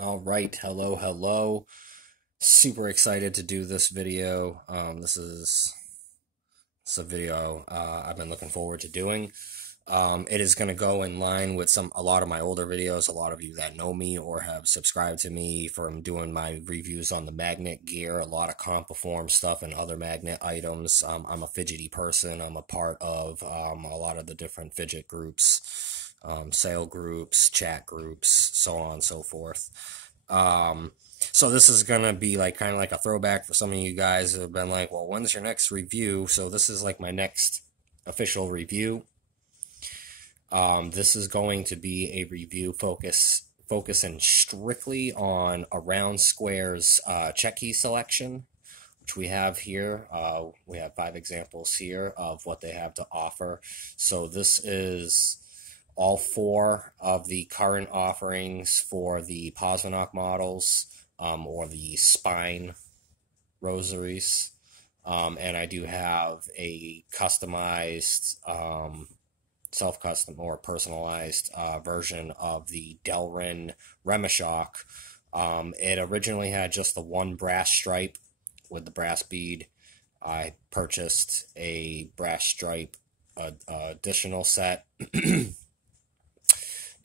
All right, hello. Super excited to do this video. This is a video I've been looking forward to doing. It is going to go in line with a lot of my older videos. A lot of you that know me or have subscribed to me from doing my reviews on the magnet gear, a lot of Compiform stuff and other magnet items. I'm a fidgety person. I'm a part of a lot of the different fidget groups, sale groups, chat groups, so on and so forth. So this is gonna be like kind of like a throwback for some of you guys who have been like, well, when's your next review? So this is like my next official review. This is going to be a review focusing strictly on Aroundsquare's Chetki selection, which we have here. We have 5 examples here of what they have to offer. So this is all 4 of the current offerings for the Pozvonok models, or the spine rosaries. And I do have a customized, self-custom or personalized version of the Remeshok. It originally had just the 1 brass stripe with the brass bead. I purchased a brass stripe additional set,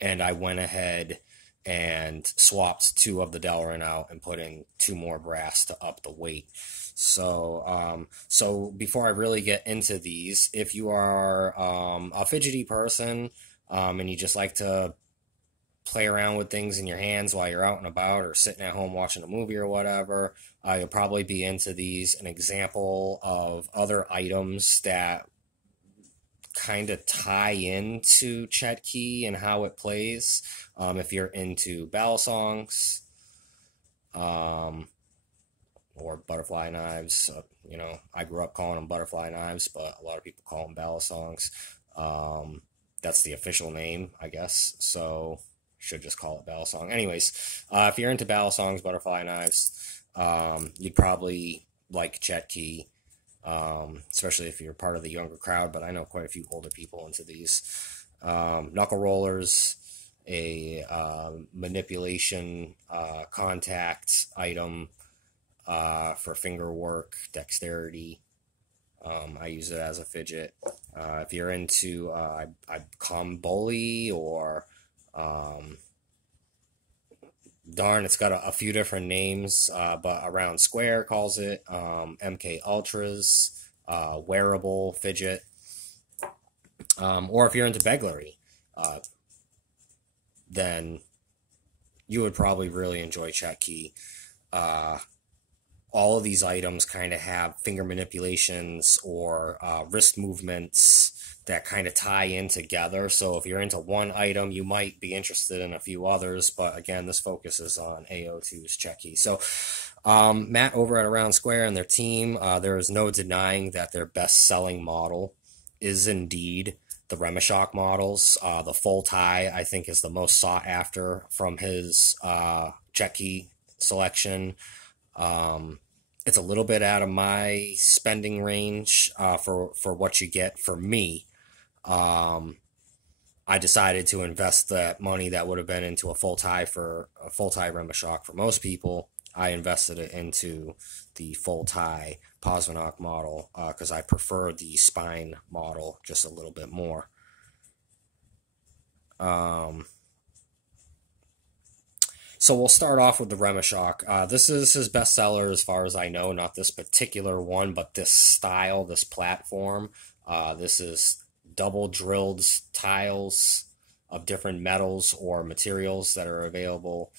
and I went ahead and swapped 2 of the Delrin out and put in 2 more brass to up the weight. So, so before I really get into these, if you are a fidgety person and you just like to play around with things in your hands while you're out and about or sitting at home watching a movie or whatever, you'll probably be into these. An example of other items that kind of tie into Chetki and how it plays. If you're into battle songs, or butterfly knives, you know, I grew up calling them butterfly knives, but a lot of people call them battle songs. That's the official name, I guess. So should just call it battle song. Anyways, if you're into battle songs, butterfly knives, you'd probably like Chetki. Especially if you're part of the younger crowd, but I know quite a few older people into these. Knuckle rollers, a manipulation contact item for finger work, dexterity. I use it as a fidget. If you're into Comboli or darn, it's got a few different names, but Aroundsquare calls it MkUltra's wearable fidget. Or if you're into begleri, then you would probably really enjoy Chetki. All of these items kind of have finger manipulations or wrist movements that kind of tie in together. So if you're into one item, you might be interested in a few others. But again, this focuses on AO2's Chetki. So Matt over at Aroundsquare and their team, there is no denying that their best-selling model is indeed the Remeshok models. The full tie, I think, is the most sought after from his Chetki selection. It's a little bit out of my spending range for what you get. For me, I decided to invest that money that would have been into a full tie Remeshok for most people. I invested it into the full tie Pozvonok model because I prefer the spine model just a little bit more. So we'll start off with the Remeshok. This is his bestseller as far as I know, not this particular one, but this style, this platform. This is double drilled tiles of different metals or materials that are available,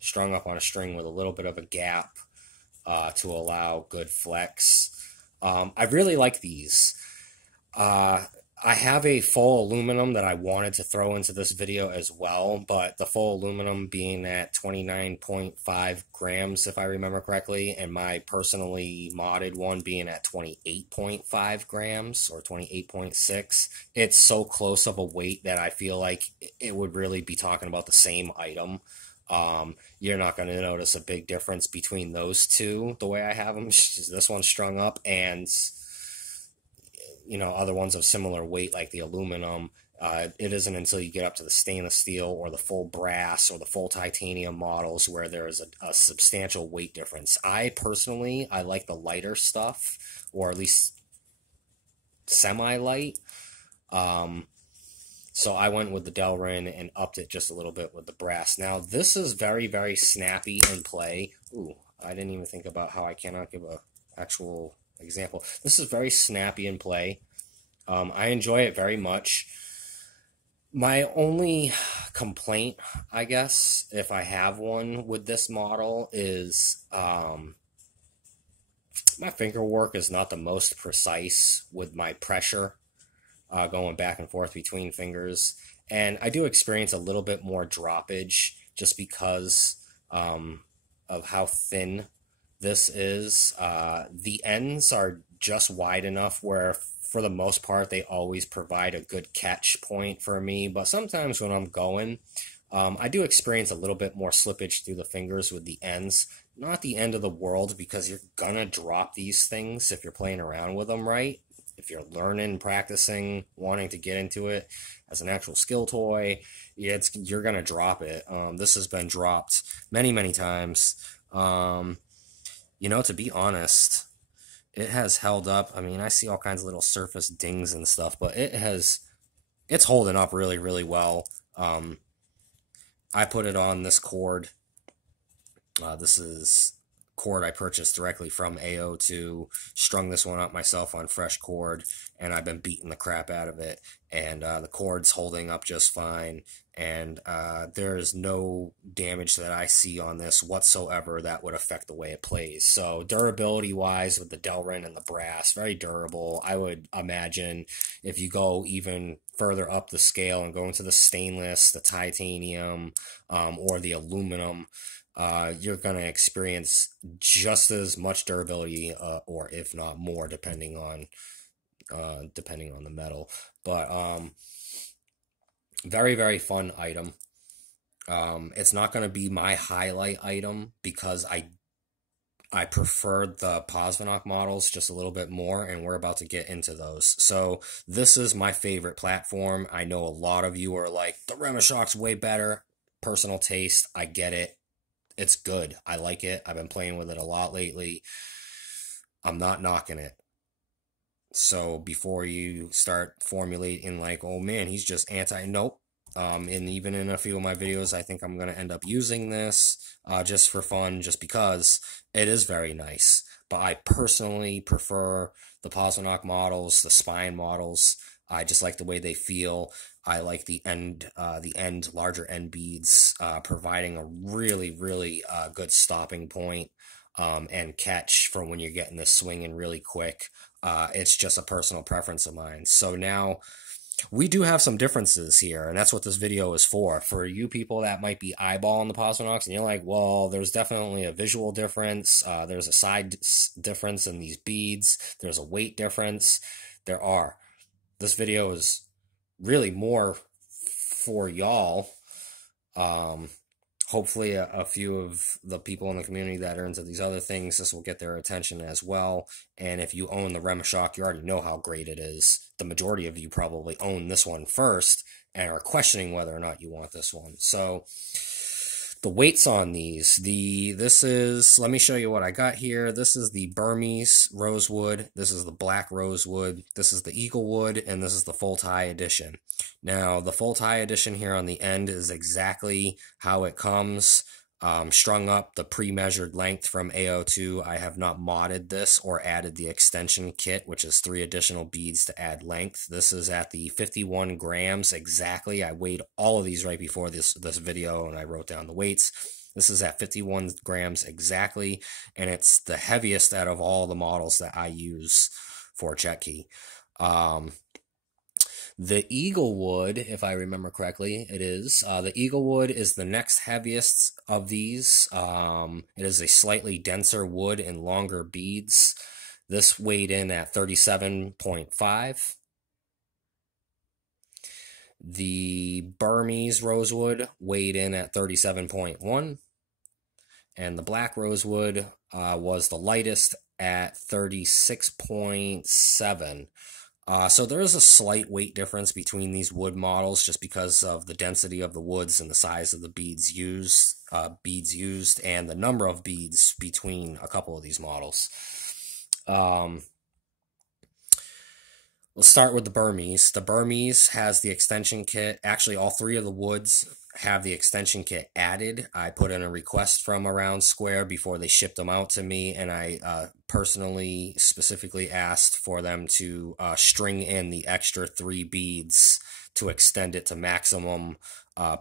strung up on a string with a little bit of a gap to allow good flex. I really like these. I have a full aluminum that I wanted to throw into this video as well, but the full aluminum being at 29.5 grams, if I remember correctly, and my personally modded one being at 28.5 grams or 28.6, it's so close of a weight that I feel like it would really be talking about the same item. You're not going to notice a big difference between those two, the way I have them. This one's strung up and, you know, other ones of similar weight like the aluminum It isn't until you get up to the stainless steel or the full brass or the full titanium models where there is a substantial weight difference. I personally, I like the lighter stuff, or at least semi-light. So I went with the Delrin and upped it just a little bit with the brass. Now, this is very, very snappy in play. Ooh, I didn't even think about how I cannot give a actual example. This is very snappy in play. I enjoy it very much. My only complaint, I guess, if I have one with this model, is my finger work is not the most precise with my pressure going back and forth between fingers. And I do experience a little bit more droppage just because of how thin this is. The ends are just wide enough where, for the most part, they always provide a good catch point for me. But sometimes when I'm going, I do experience a little bit more slippage through the fingers with the ends. Not the end of the world, because you're gonna drop these things if you're playing around with them right. If you're learning, practicing, wanting to get into it as an actual skill toy, you're gonna drop it. This has been dropped many, many times. You know, to be honest, it has held up. I mean, I see all kinds of little surface dings and stuff, but it's holding up really, really well. I put it on this cord. This is cord I purchased directly from AO2, strung this one up myself on fresh cord, and I've been beating the crap out of it, and the cord's holding up just fine, and there's no damage that I see on this whatsoever that would affect the way it plays. So durability wise, with the Delrin and the brass, very durable. I would imagine if you go even further up the scale and go into the stainless, the titanium, or the aluminum, you're going to experience just as much durability, or if not more, depending on the metal. But very, very fun item. It's not going to be my highlight item because I prefer the Pozvonok models just a little bit more, and we're about to get into those. So this is my favorite platform. I know a lot of you are like, the Remeshok's way better. Personal taste, I get it. It's good. I like it. I've been playing with it a lot lately. I'm not knocking it. So before you start formulating like, oh man, he's just nope. And even in a few of my videos, I think I'm going to end up using this just for fun, just because it is very nice. But I personally prefer the Pozvonok models, the spine models. I just like the way they feel. I like the larger end beads, providing a really, really good stopping point and catch for when you're getting this swinging really quick. It's just a personal preference of mine. So now we do have some differences here, and that's what this video is for. For you people that might be eyeballing the Pozvonoks, and you're like, well, there's definitely a visual difference. There's a size difference in these beads. There's a weight difference. There are. This video is really more for y'all. Hopefully a few of the people in the community that are into these other things, this will get their attention as well. And if you own the Remeshok, you already know how great it is. The majority of you probably own this one first and are questioning whether or not you want this one. So the weights on these, let me show you what I got here. This is the Burmese Rosewood. This is the Black Rosewood. This is the Eaglewood, and this is the full tie edition. Now, the full tie edition here on the end is exactly how it comes, strung up, the pre-measured length from AO2. I have not modded this or added the extension kit, which is 3 additional beads to add length. This is at the 51 grams exactly. I weighed all of these right before this video, and I wrote down the weights. This is at 51 grams exactly, and it's the heaviest out of all the models that I use for Chetki. The Eaglewood, if I remember correctly, it is. The Eaglewood is the next heaviest of these. It is a slightly denser wood and longer beads. This weighed in at 37.5. The Burmese Rosewood weighed in at 37.1. And the Black Rosewood was the lightest at 36.7. So there is a slight weight difference between these wood models just because of the density of the woods and the size of the beads used, and the number of beads between a couple of these models. We'll start with the Burmese. The Burmese has the extension kit. Actually, all three of the woods have the extension kit added. I put in a request from Aroundsquare before they shipped them out to me, and I personally, specifically asked for them to string in the extra 3 beads to extend it to maximum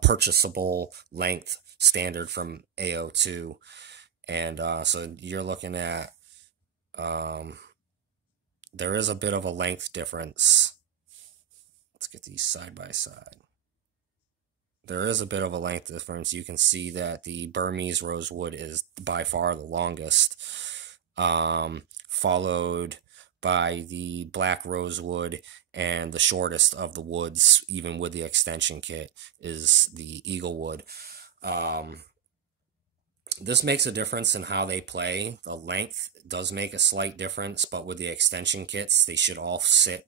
purchasable length standard from AO2. And so you're looking at... there is a bit of a length difference. Let's get these side by side. There is a bit of a length difference. You can see that the Burmese Rosewood is by far the longest, followed by the Black Rosewood, and the shortest of the woods, even with the extension kit, is the Eaglewood. This makes a difference in how they play. The length does make a slight difference, but with the extension kits, they should all sit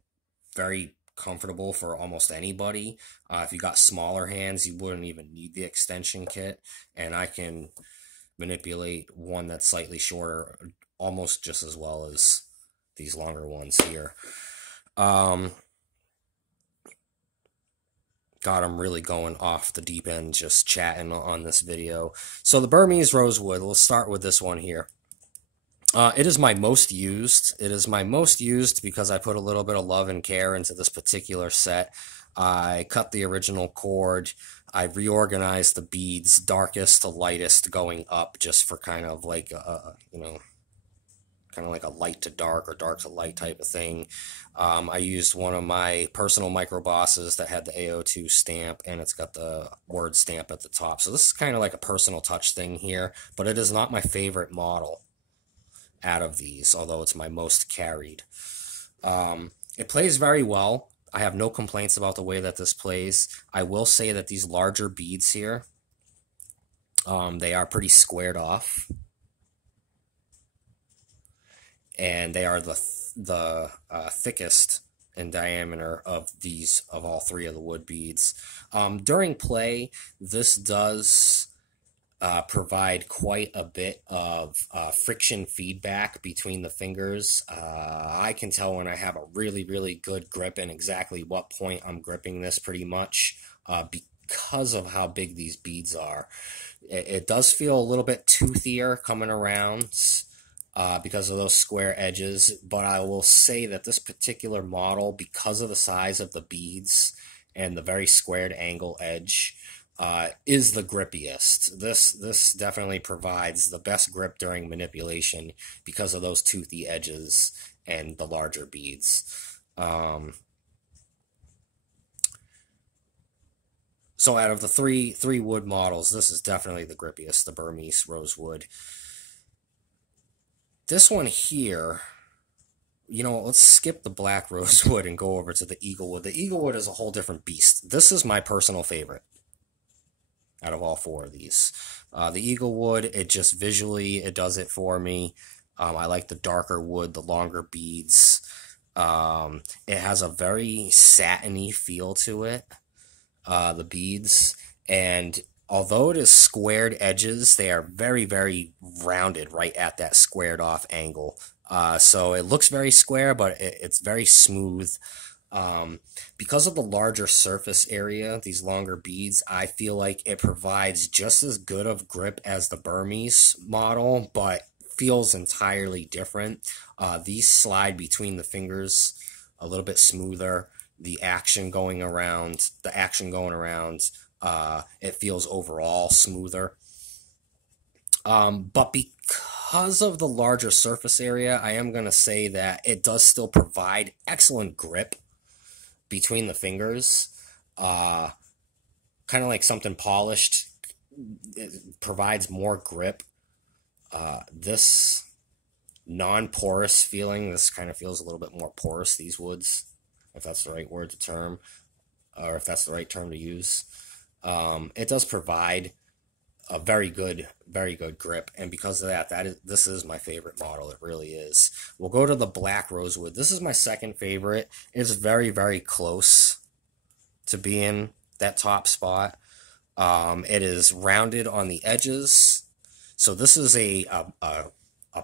very comfortable for almost anybody. If you got smaller hands, you wouldn't even need the extension kit, and I can manipulate one that's slightly shorter almost just as well as these longer ones here. God, I'm really going off the deep end just chatting on this video. So the Burmese Rosewood, let's start with this one here. It is my most used. It is my most used because I put a little bit of love and care into this particular set. I cut the original cord. I reorganized the beads, darkest to lightest, going up, just for kind of like a, kind of like a light to dark or dark to light type of thing. I used one of my personal micro bosses that had the AO2 stamp, and it's got the word stamp at the top. So this is kind of like a personal touch thing here, but it is not my favorite model out of these, although it's my most carried. It plays very well. I have no complaints about the way that this plays. I will say that these larger beads here, they are pretty squared off, and they are the thickest in diameter of all 3 of the wood beads. During play, this does provide quite a bit of friction feedback between the fingers. I can tell when I have a really, really good grip and exactly what point I'm gripping this pretty much because of how big these beads are. It does feel a little bit toothier coming around because of those square edges, but I will say that this particular model, because of the size of the beads and the very squared angle edge, is the grippiest. This definitely provides the best grip during manipulation because of those toothy edges and the larger beads. So out of the three wood models, this is definitely the grippiest, the Burmese Rosewood. This one here, let's skip the Black Rosewood and go over to the Eaglewood. The Eaglewood is a whole different beast. This is my personal favorite out of all 4 of these. The Eaglewood, it just visually, it does it for me. I like the darker wood, the longer beads. It has a very satiny feel to it, the beads, and although it is squared edges, they are very, very rounded right at that squared off angle. So it looks very square, but it's very smooth. Because of the larger surface area, these longer beads, I feel like it provides just as good of grip as the Burmese model, but feels entirely different. These slide between the fingers a little bit smoother. The action going around, it feels overall smoother. But because of the larger surface area, I am going to say that it does still provide excellent grip between the fingers. Kind of like something polished. It provides more grip. This non-porous feeling, this kind of feels a little bit more porous, these woods, if that's the right word to term, or if that's the right term to use. It does provide a very good grip, and because of that, this is my favorite model. It really is. We'll go to the Black Rosewood. This is my second favorite. It's very close to being that top spot. It is rounded on the edges, so this is a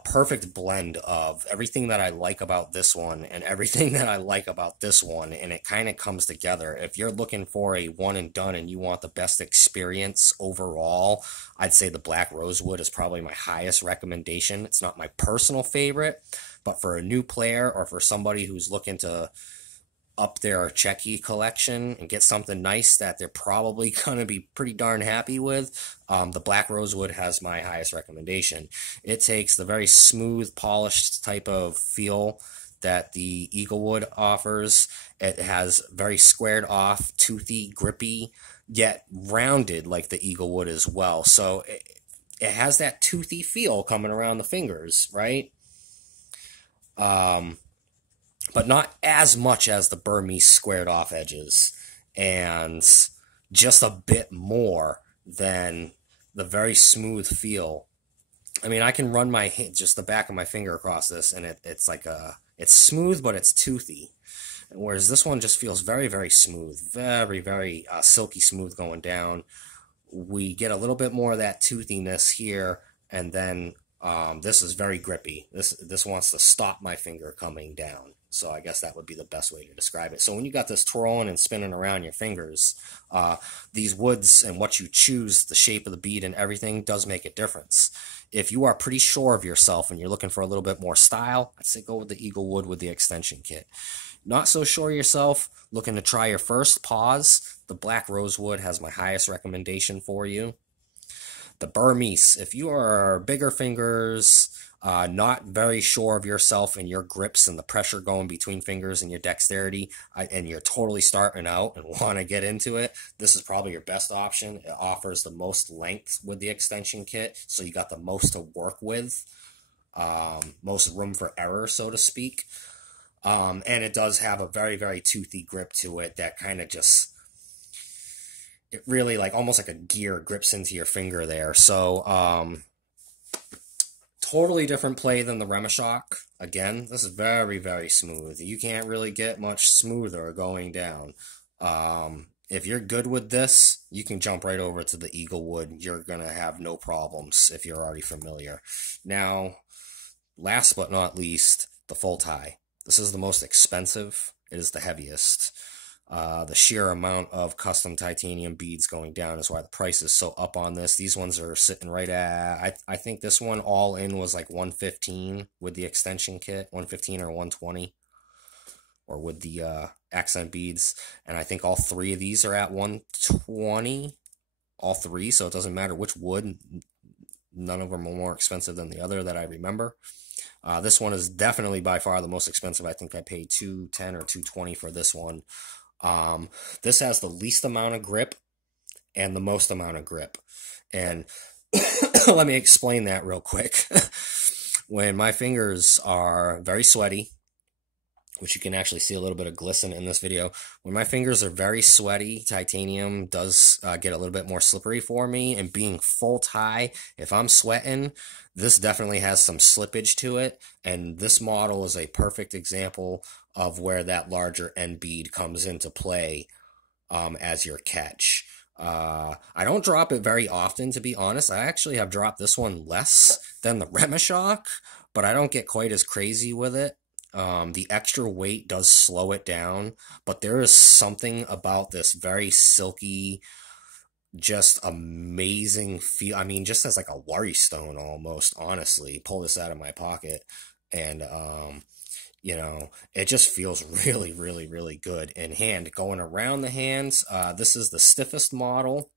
perfect blend of everything that I like about this one and everything that I like about this one, and it kind of comes together. If you're looking for a one and done and you want the best experience overall, I'd say the Black Rosewood is probably my highest recommendation. It's not my personal favorite, but for a new player or for somebody who's looking to up their Chetki collection and get something nice that they're probably going to be pretty darn happy with, the Black Rosewood has my highest recommendation. It takes the very smooth, polished type of feel that the Eaglewood offers. It has very squared off, toothy, grippy, yet rounded like the Eaglewood as well. So it has that toothy feel coming around the fingers, right? But not as much as the Burmese squared off edges, and just a bit more than the very smooth feel. I mean, I can run my hand, just the back of my finger across this, and it's like it's smooth, but it's toothy. Whereas this one just feels very smooth, very silky smooth going down. We get a little bit more of that toothiness here, and then this is very grippy. This wants to stop my finger coming down. So I guess that would be the best way to describe it. So when you got this twirling and spinning around your fingers, these woods and what you choose, the shape of the bead and everything does make a difference. If you are pretty sure of yourself and you're looking for a little bit more style, I'd say go with the Eaglewood with the extension kit. Not so sure of yourself, looking to try your first, pause. The Black Rosewood has my highest recommendation for you. The Burmese, if you are bigger fingers, not very sure of yourself and your grips and the pressure going between fingers and your dexterity, and you're totally starting out and want to get into it, this is probably your best option. It offers the most length with the extension kit, so you got the most to work with, most room for error, so to speak. And it does have a very toothy grip to it that kind of just, it really, like, almost like a gear grips into your finger there. So, totally different play than the Remeshok. Again, this is very smooth. You can't really get much smoother going down. If you're good with this, you can jump right over to the Eaglewood. You're going to have no problems if you're already familiar. Now, last but not least, the full tie. This is the most expensive. It is the heaviest. The sheer amount of custom titanium beads going down is why the price is so up on this. These ones are sitting right at, I think this one all in was like $115 with the extension kit, $115 or $120, or with the accent beads. And I think all three of these are at $120, all three, so it doesn't matter which wood. None of them are more expensive than the other that I remember. This one is definitely by far the most expensive. I think I paid $210 or $220 for this one. This has the least amount of grip and the most amount of grip. And let me explain that real quick. When my fingers are very sweaty, which you can actually see a little bit of glisten in this video. When my fingers are very sweaty, titanium does get a little bit more slippery for me. And being full tie, if I'm sweating, this definitely has some slippage to it. And this model is a perfect example of where that larger end bead comes into play as your catch. I don't drop it very often, to be honest. I actually have dropped this one less than the Remeshok, but I don't get quite as crazy with it. The extra weight does slow it down, but there is something about this very silky, just amazing feel. I mean, just as like a worry stone almost, honestly. Pull this out of my pocket and, you know, it just feels really good in hand. Going around the hands, this is the stiffest model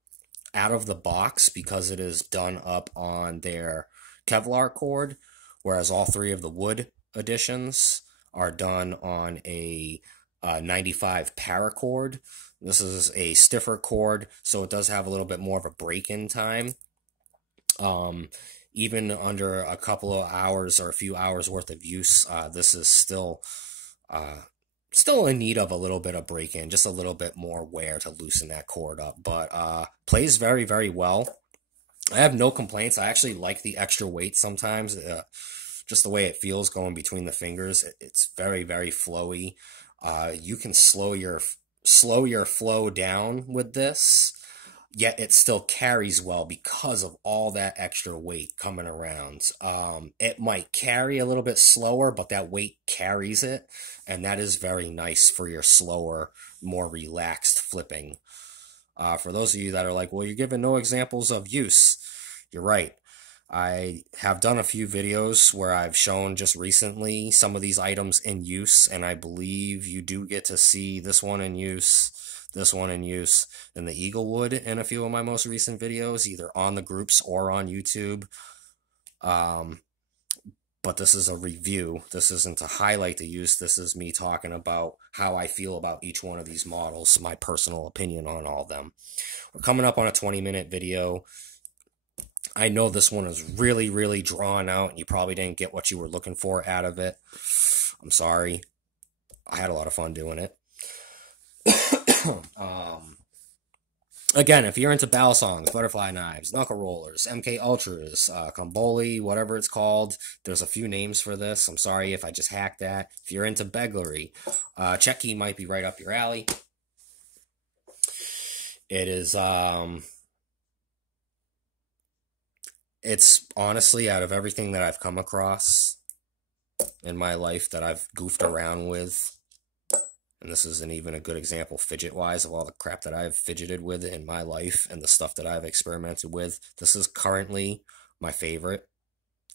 out of the box because it is done up on their Kevlar cord, whereas all three of the wood editions are done on a 95 paracord. This is a stiffer cord, so it does have a little bit more of a break-in time. Even under a couple of hours or a few hours worth of use, this is still in need of a little bit of break-in, just a little bit more wear to loosen that cord up. But plays very well. I have no complaints. I actually like the extra weight sometimes. Just the way it feels going between the fingers. It's very, very flowy. You can slow your flow down with this, yet it still carries well because of all that extra weight coming around. It might carry a little bit slower, but that weight carries it, and that is very nice for your slower, more relaxed flipping. For those of you that are like, well, you're giving no examples of use, you're right. I have done a few videos where I've shown just recently some of these items in use, and I believe you do get to see this one in use, this one in use, and the Eaglewood in a few of my most recent videos, either on the groups or on YouTube. But this is a review. This isn't to highlight the use. This is me talking about how I feel about each one of these models, my personal opinion on all of them. We're coming up on a 20-minute video. I know this one is really, really drawn out, and you probably didn't get what you were looking for out of it. I'm sorry. I had a lot of fun doing it. Again, if you're into bell songs, butterfly knives, knuckle rollers, MkUltras, Komboli, whatever it's called, there's a few names for this. I'm sorry if I just hacked that. If you're into begleri, Chetki might be right up your alley. It is, it's honestly, out of everything that I've come across in my life that I've goofed around with, and this isn't even a good example fidget-wise of all the crap that I've fidgeted with in my life and the stuff that I've experimented with, this is currently my favorite.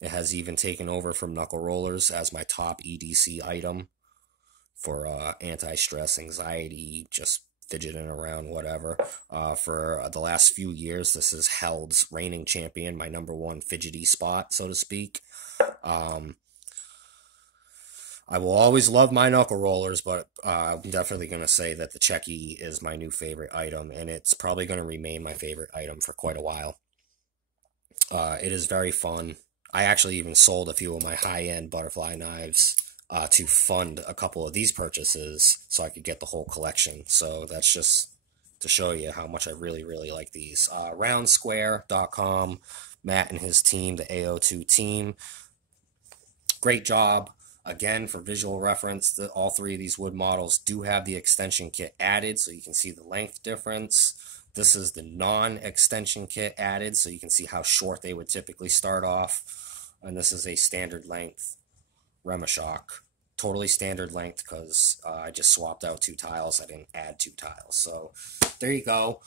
It has even taken over from knuckle rollers as my top EDC item for anti-stress, anxiety, just fidgeting around, whatever. For the last few years, this is held reigning champion, my #1 fidgety spot, so to speak. I will always love my knuckle rollers, but I'm definitely going to say that the Chetki is my new favorite item, and it's probably going to remain my favorite item for quite a while. It is very fun. I actually even sold a few of my high-end butterfly knives to fund a couple of these purchases so I could get the whole collection. So that's just to show you how much I really, really like these. Aroundsquare.com, Matt and his team, the AO2 team. Great job. Again, for visual reference, all three of these wood models do have the extension kit added, so you can see the length difference. This is the non-extension kit added, so you can see how short they would typically start off. And this is a standard length Remeshok. Totally standard length because I just swapped out 2 tiles. I didn't add 2 tiles. So there you go.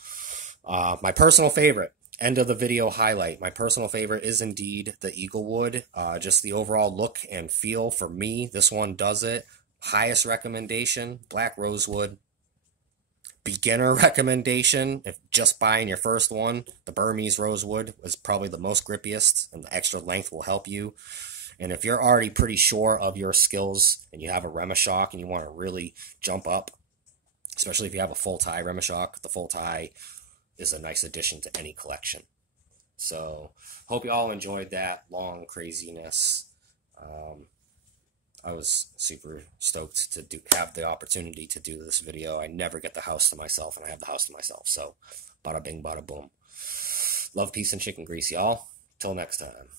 My personal favorite. End of the video highlight. My personal favorite is indeed the Eaglewood. Just the overall look and feel for me. This one does it. Highest recommendation, Black Rosewood. Beginner recommendation, if just buying your first one, the Burmese Rosewood is probably the most grippiest, and the extra length will help you. And if you're already pretty sure of your skills and you have a Remeshok and you want to really jump up, especially if you have a full tie Remeshok, the full tie is a nice addition to any collection. So, hope you all enjoyed that long craziness. I was super stoked to have the opportunity to do this video. I never get the house to myself, and I have the house to myself. So, bada bing, bada boom. Love, peace, and chicken grease, y'all. Till next time.